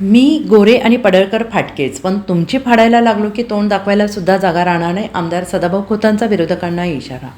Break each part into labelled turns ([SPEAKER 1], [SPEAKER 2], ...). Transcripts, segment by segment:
[SPEAKER 1] मी गोरे आणि पडळकर फाटकेच. पण तुमची फाडायला लागलो की तोंड दाखवायला सुद्धा जागा राहणार नाही. आमदार सदाभाऊ खोतांचा विरोधकांना इशारा.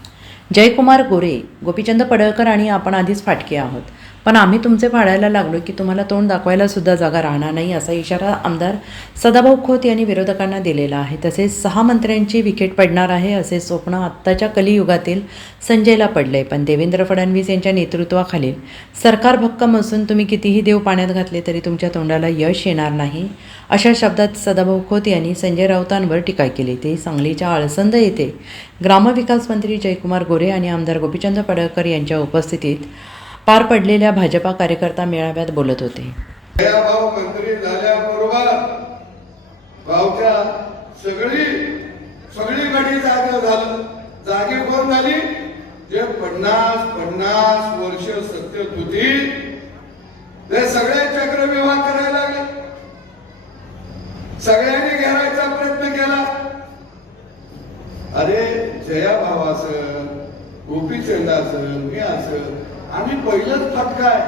[SPEAKER 1] जयकुमार गोरे गोपीचंद पडळकर आणि आपण आधीच फाटके आहोत. पण आम्ही तुमचे फाडायला लागलो की तुम्हाला तोंड दाखवायला सुद्धा जागा राहणार नाही असा इशारा आमदार सदाभाऊ खोत यांनी विरोधकांना दिलेला आहे. तसेच सहा मंत्र्यांची विकेट पडणार आहे असे स्वप्न आत्ताच्या कलियुगातील संजयला पडले. पण देवेंद्र फडणवीस यांच्या नेतृत्वाखालील सरकार भक्कम असून तुम्ही कितीही देव पाण्यात घातले तरी तुमच्या तोंडाला यश येणार नाही अशा शब्दात सदाभाऊ खोत यांनी संजय राऊतांवर टीका केली. ते सांगलीच्या आळसंद येथे ग्रामविकास मंत्री जयकुमार गोरे आणि आमदार गोपीचंद पडळकर यांच्या उपस्थितीत पार पडलेल्या भाजपा कार्यकर्ता मेळाव्यात बोलत होते.
[SPEAKER 2] भाऊ मंत्री झाल्याबरोबर गावच्या सगळी सगळी गडी जागे झालं. जागे कोण झाली? जे पन्नास पन्नास वर्ष सत्तेत होती ते सगळे चक्रविवाह करायला लागले. सगळ्यांनी घेरायचा प्रयत्न केला. अरे जया गोपीचंद गोपीचंदाचं मी असं आम्ही पहिलंच फटकाय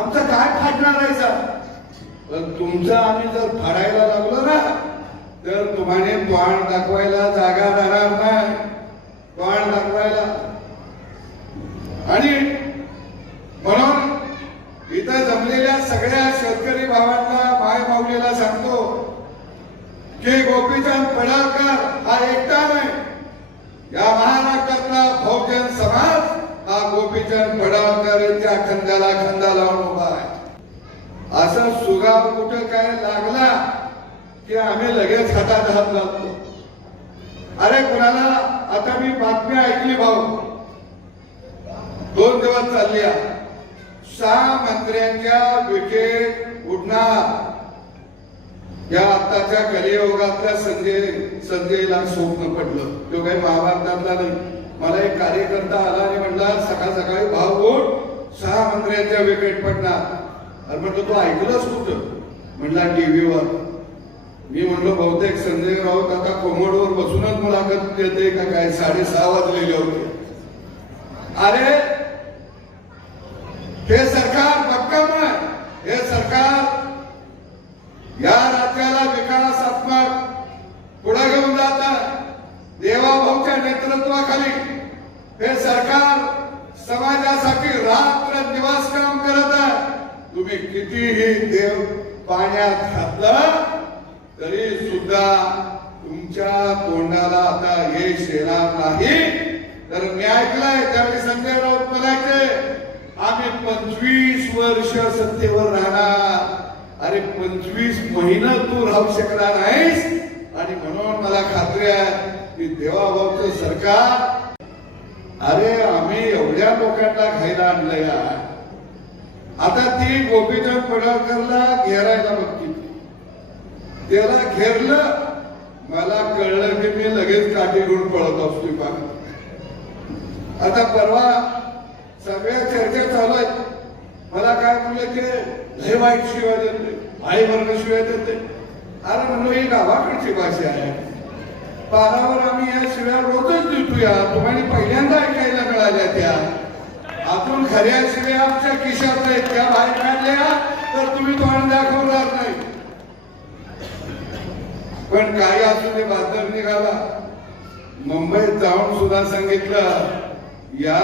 [SPEAKER 2] आमचं काय फाटणार आहे सर? तुमचं आम्ही जर फाडायला लागलो ना तर तुम्हाला तोंड दाखवायला जागा राहणार नाही. तोंड दाखवायला. आणि म्हणून इथं जमलेल्या सगळ्या शेतकरी भावांना माय माऊलीला सांगतो की गोपीचंद पडाळकर हा एकटा नाही. या महाराष्ट्रातला बहुजन समाज हा गोपीचंद भडावदारच्या खंदाला खंदा लावून उभा आहे. असं सुगाव कुठं काय लागला की आम्ही लगेच हातात हात लावतो. अरे कुणाला? आता मी बातमी ऐकली भाऊ. दोन दिवस चालली आहे. सहा मंत्र्यांच्या विकेट उडणार. या आताच्या कलियोगातल्या संजय संजयला स्वप्न पडलं. तो काही महाभारतातला नाही. मला एक कार्यकर्ता आला आणि म्हणला सकाळ सकाळी भाव उठ सहा मंत्र्यांच्या विकेट पडणार. अरे म्हटलं तो ऐकलंच कुठं? म्हणला टीव्हीवर मी म्हणलो बहुतेक संजय राऊत आता कोमडवर बसूनच मुलाखत देते का काय? साडेसहा वाजलेले होते. अरे हे सरकार भक्कम आहे. हे सरकार या राज्याला विकासात्मक पुढे घेऊन जात देवाभाऊच्या नेतृत्वाखाली हे सरकार समाजासाठी रात्र दिवस काम करत आहे. तुम्ही कितीही देव पाण्यात घातलं तरी सुद्धा तुमच्या तोंडाला आता यश येणार नाही. तर मी ऐकलंय त्यावेळी संजय राऊत म्हणायचे आम्ही पंचवीस वर्ष सत्तेवर राहणार. अरे पंचवीस महिना तू राहू शकणार नाहीस. आणि म्हणून मला खात्री आहे की देवाभाऊचं सरकार अरे आम्ही एवढ्या लोकांना खायला आणलं आता ती गोपीचंद पडळकरला घेरायला बघती. त्याला घेरलं मला कळलं की मी लगेच काठी घेऊन पळत असतो बघा. आता परवा सगळ्या चर्चा चालू आहेत. मला काय म्हणलं की लय वाईट शिवाय देते आई वर्ग शिवाय देते अरे म्हणलं ही गावाकडची भाषा आहे. पारावर ऐकूया. तुम्हाला पहिल्यांदा ऐकायला मिळाल्या त्या. आपण खऱ्या शिव्या आमच्या खिशात आहेत. त्या बाहेर काढल्या तर तुम्ही तोंड दाखवणार नाही. पण काही अजून बाजार निघाला. मुंबईत जाऊन सुद्धा सांगितलं या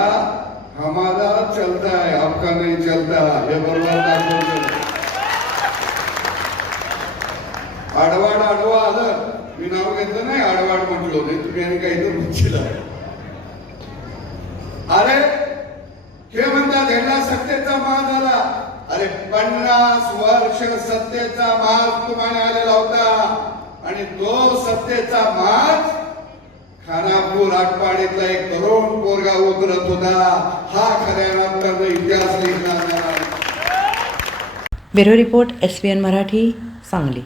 [SPEAKER 2] हमारा चलता है आपका नहीं चलता. हे बरोबर दाखवलं. आडवाड आडवा आलं. मी नाव घेतलं नाही आडवाड म्हटलो नाही तुम्ही आणि काही तर म्हणशील अरे हे म्हणतात ह्यांना सत्तेचा मान झाला. अरे पन्नास वर्ष सत्तेचा माज तुम्हाला आलेला होता. आणि तो सत्तेचा माज खानापूर आटपाडीतला एक तरुण पोरगा उतरत होता. हा खऱ्या अर्थानं इतिहास लिहिणार.
[SPEAKER 1] Bureau report S P N Marathi Sangli.